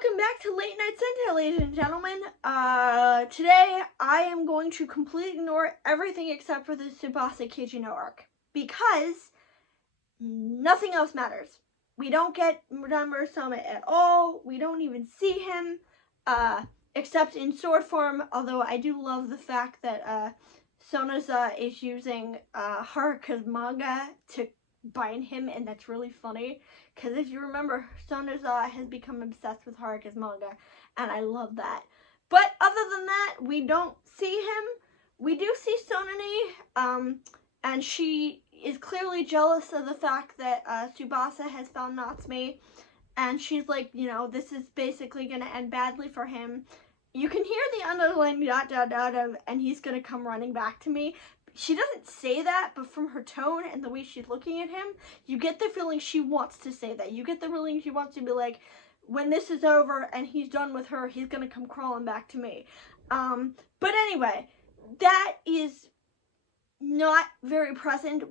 Welcome back to Late Night Sentai, ladies and gentlemen. Today I am going to completely ignore everything except for the Tsubasa Kijino arc, because nothing else matters. We don't get Donbrothers at all. We don't even see him, except in sword form, although I do love the fact that Sonoza is using Haruka's manga to bind him, and that's really funny, because if you remember, Sonoza has become obsessed with Haruka's manga, and I love that. But other than that, we don't see him. We do see Sononi, and she is clearly jealous of the fact that Tsubasa has found Natsume, and she's like, you know, this is basically going to end badly for him. You can hear the underlying dot of, and he's going to come running back to me. She doesn't say that, but from her tone and the way she's looking at him, you get the feeling she wants to say that. You get the feeling she wants to be like, when this is over and he's done with her, he's going to come crawling back to me. But anyway, that is not very present.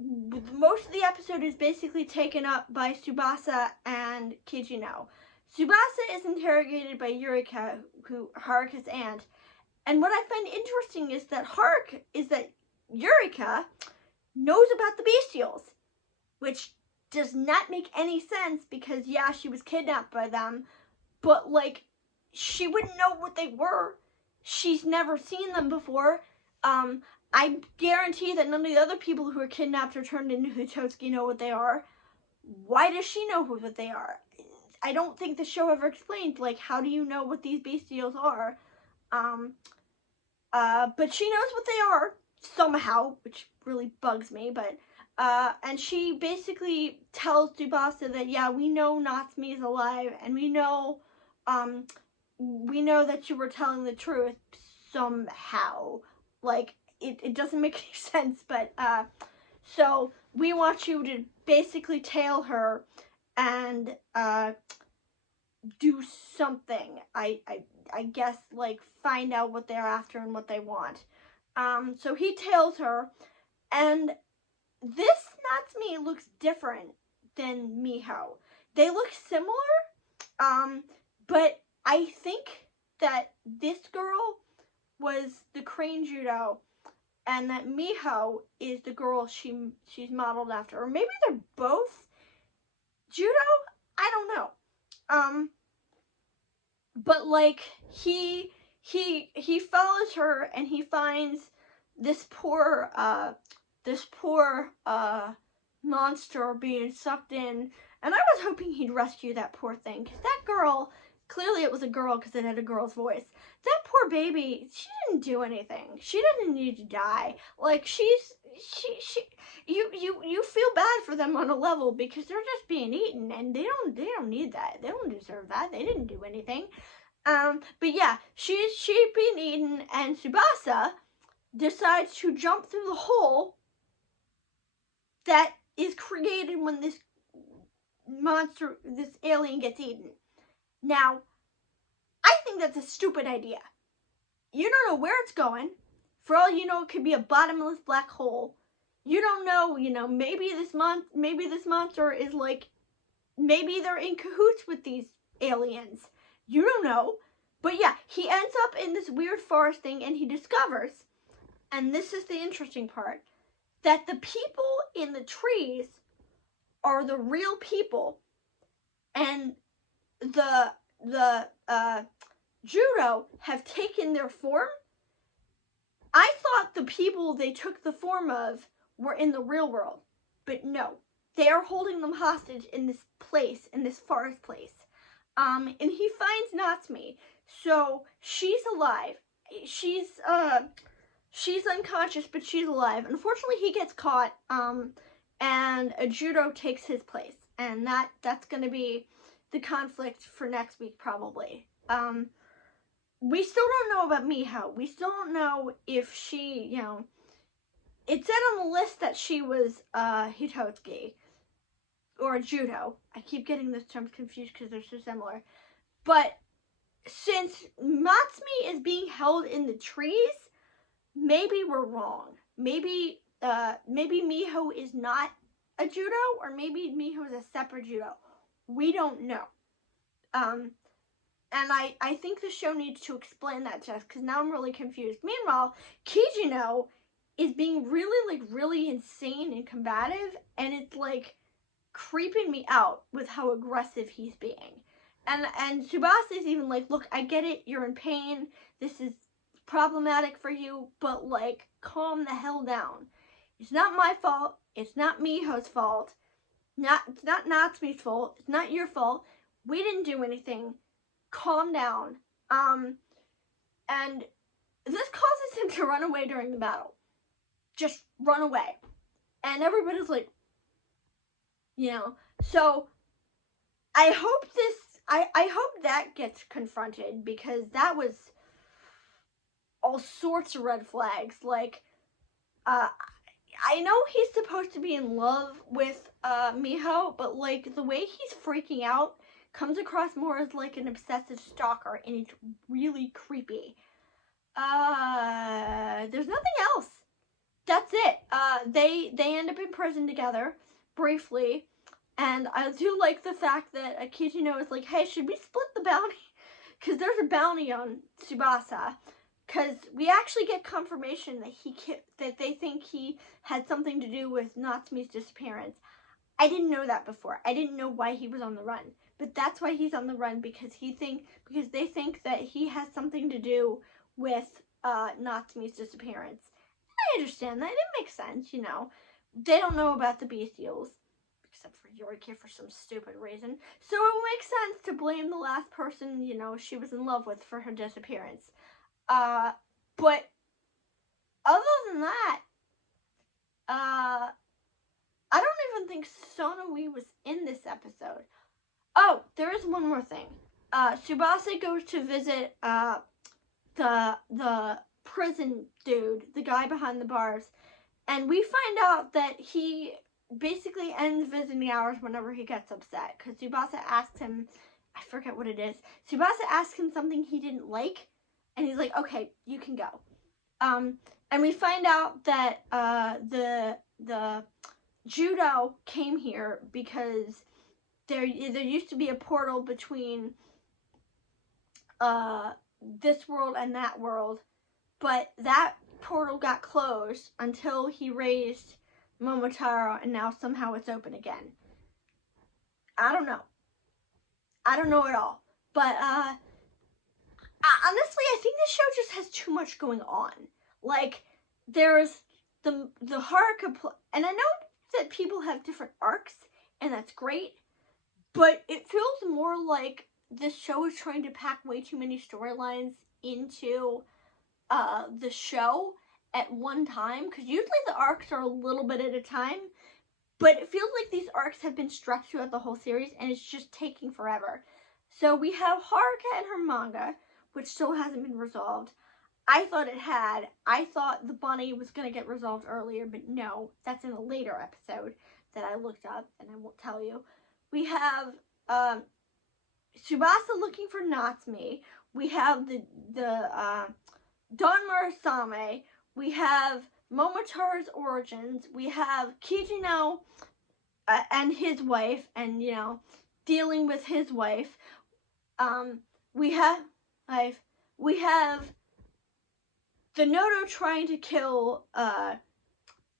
Most of the episode is basically taken up by Tsubasa and Kijino. Tsubasa is interrogated by Yurika, Haruka's aunt. And what I find interesting is that Yurika knows about the bestials, which does not make any sense because, yeah, she was kidnapped by them, but, like, she wouldn't know what they were. She's never seen them before. I guarantee that none of the other people who are kidnapped or turned into Hitotsuki know what they are. Why does she know what they are? I don't think the show ever explained, like, how do you know what these bestials are? But she knows what they are, somehow, which really bugs me, but, and she basically tells Tsubasa that, yeah, we know Natsume is alive, and we know that you were telling the truth, somehow. Like, it doesn't make any sense, but, so, we want you to basically tail her, and, do something, I guess, like, find out what they're after and what they want. So he tails her, and this Natsume looks different than Miho. They look similar, but I think that this girl was the crane judo, and that Miho is the girl she's modeled after. Or maybe they're both judo? I don't know. But, like, he follows her, and he finds this poor monster being sucked in, and I was hoping he'd rescue that poor thing, because that girl, clearly it was a girl because it had a girl's voice. That poor baby, she didn't do anything. She didn't need to die. Like, you feel bad for them on a level because they're just being eaten, and they don't need that. They don't deserve that. They didn't do anything. But yeah, she's being eaten, and Tsubasa decides to jump through the hole that is created when this alien gets eaten. Now, I think that's a stupid idea. You don't know where it's going. For all you know, it could be a bottomless black hole. You don't know, maybe this monster is like, maybe they're in cahoots with these aliens. You don't know. But yeah, he ends up in this weird forest thing, and he discovers, and this is the interesting part, that the people in the trees are the real people, and the judo have taken their form. I thought the people they took the form of were in the real world, but no, they are holding them hostage in this place, in this forest place. And he finds Natsume, so she's alive. She's unconscious, but she's alive. Unfortunately, he gets caught, and a judo takes his place, and that's gonna be the conflict for next week, probably. We still don't know about Miho. We still don't know if she, it said on the list that she was, Hitotsuki, or judo. I keep getting those terms confused because they're so similar. But since Natsume is being held in the trees, maybe we're wrong. Maybe Miho is not a judo, or maybe Miho is a separate judo. We don't know. And I think the show needs to explain that to us, because now I'm really confused. Meanwhile, Kijino is being really insane and combative, and it's like creeping me out with how aggressive he's being. And Tsubasa is even like, look, I get it, you're in pain, this is problematic for you, but like, calm the hell down. It's not my fault, it's not Miho's fault, it's not Natsumi's fault, it's not your fault, we didn't do anything, calm down. And this causes him to run away during the battle. Just run away. And everybody's like, so I hope I hope that gets confronted, because that was all sorts of red flags. Like, I know he's supposed to be in love with Miho, but like the way he's freaking out comes across more as like an obsessive stalker, and it's really creepy. There's nothing else. That's it. They end up in prison together briefly. And I do like the fact that Kijino is like, hey, should we split the bounty? Because there's a bounty on Tsubasa. Because we actually get confirmation that they think he had something to do with Natsumi's disappearance. I didn't know that before. I didn't know why he was on the run. But that's why he's on the run, because they think that he has something to do with Natsumi's disappearance. I understand that. It makes sense, They don't know about the bestials, except for Yorike for some stupid reason. So it will make sense to blame the last person, she was in love with for her disappearance. But other than that, I don't even think Sonoi was in this episode. Oh, there is one more thing. Tsubasa goes to visit the prison dude, the guy behind the bars, and we find out that he basically ends visiting hours whenever he gets upset, because Tsubasa asked him, I forget what it is, Tsubasa asked him something he didn't like, and he's like, okay, you can go. And we find out that the judo came here because there used to be a portal between this world and that world, but that portal got closed until he raised Momotaro, and now somehow it's open again. I don't know at all. But honestly, I think this show just has too much going on. Like, there's the Haruka, and I know that people have different arcs, and that's great, but it feels more like this show is trying to pack way too many storylines into the show at one time, because usually the arcs are a little bit at a time, but it feels like these arcs have been stretched throughout the whole series, and it's just taking forever. So we have Haruka and her manga, which still hasn't been resolved. I thought it had. I thought the bunny was going to get resolved earlier, but no, that's in a later episode that I looked up, and I won't tell you. We have Tsubasa looking for Natsumi. We have the Donbrothers. We have Momotaro's origins. We have Kijino and his wife, and dealing with his wife. We have the Nodo trying to kill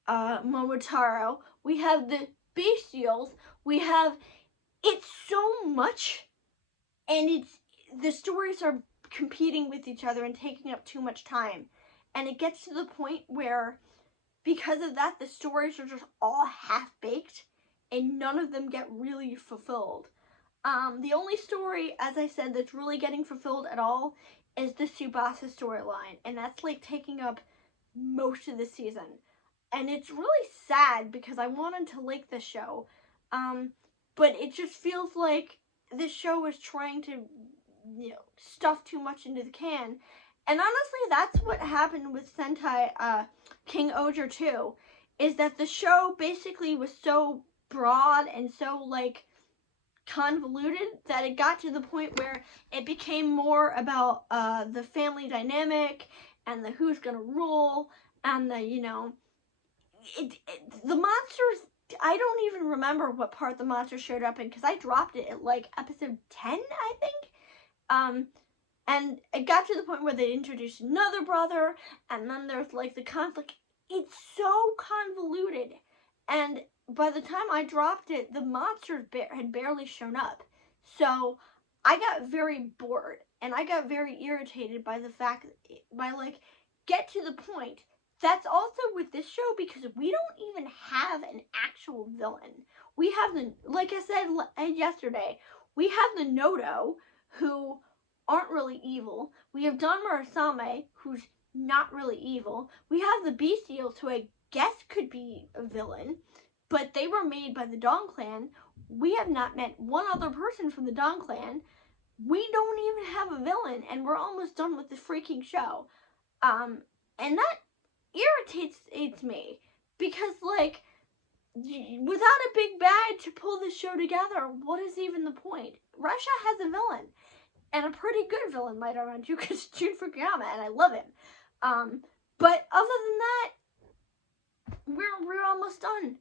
Momotaro. We have the bestials. We have, it's so much, and the stories are competing with each other and taking up too much time. And it gets to the point where, because of that, the stories are just all half-baked, and none of them get really fulfilled. The only story, as I said, that's really getting fulfilled at all is the Tsubasa storyline, and that's like taking up most of the season. And it's really sad, because I wanted to like the show, but it just feels like this show is trying to stuff too much into the can. And honestly, that's what happened with Sentai King Oger 2, is that the show basically was so broad and so like convoluted that it got to the point where it became more about the family dynamic and the who's gonna rule and the the monsters. I don't even remember what part the monster showed up in, because I dropped it at like episode 10, I think. And it got to the point where they introduced another brother, and then there's like the conflict. It's so convoluted, and by the time I dropped it, the monsters had barely shown up. So I got very bored, and I got very irritated by the fact, by like, get to the point. That's also with this show, because we don't even have an actual villain. We have like I said yesterday, we have the Nodo, who aren't really evil. We have Donbrothers, who's not really evil. We have the Bestials, who I guess could be a villain, but they were made by the Dawn Clan. We have not met one other person from the Dawn Clan. We don't even have a villain, and we're almost done with the freaking show. And that irritates me, because, like, without a big bad to pull this show together, what is even the point? Russia has a villain, and a pretty good villain, might I remind you, because Jun Fukuyama, and I love him. But other than that, we're almost done.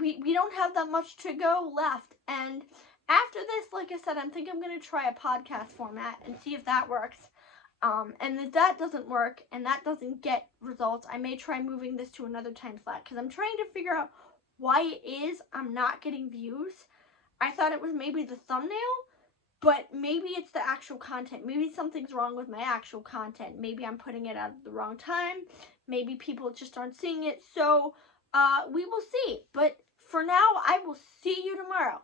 We don't have that much to go left, and after this, like I said, I think I'm going to try a podcast format and see if that works. And if that doesn't work, and that doesn't get results, I may try moving this to another time slot, because I'm trying to figure out why it is I'm not getting views. I thought it was maybe the thumbnail, but maybe it's the actual content. Maybe something's wrong with my actual content. Maybe I'm putting it out at the wrong time. Maybe people just aren't seeing it. So, we will see. But for now, I will see you tomorrow.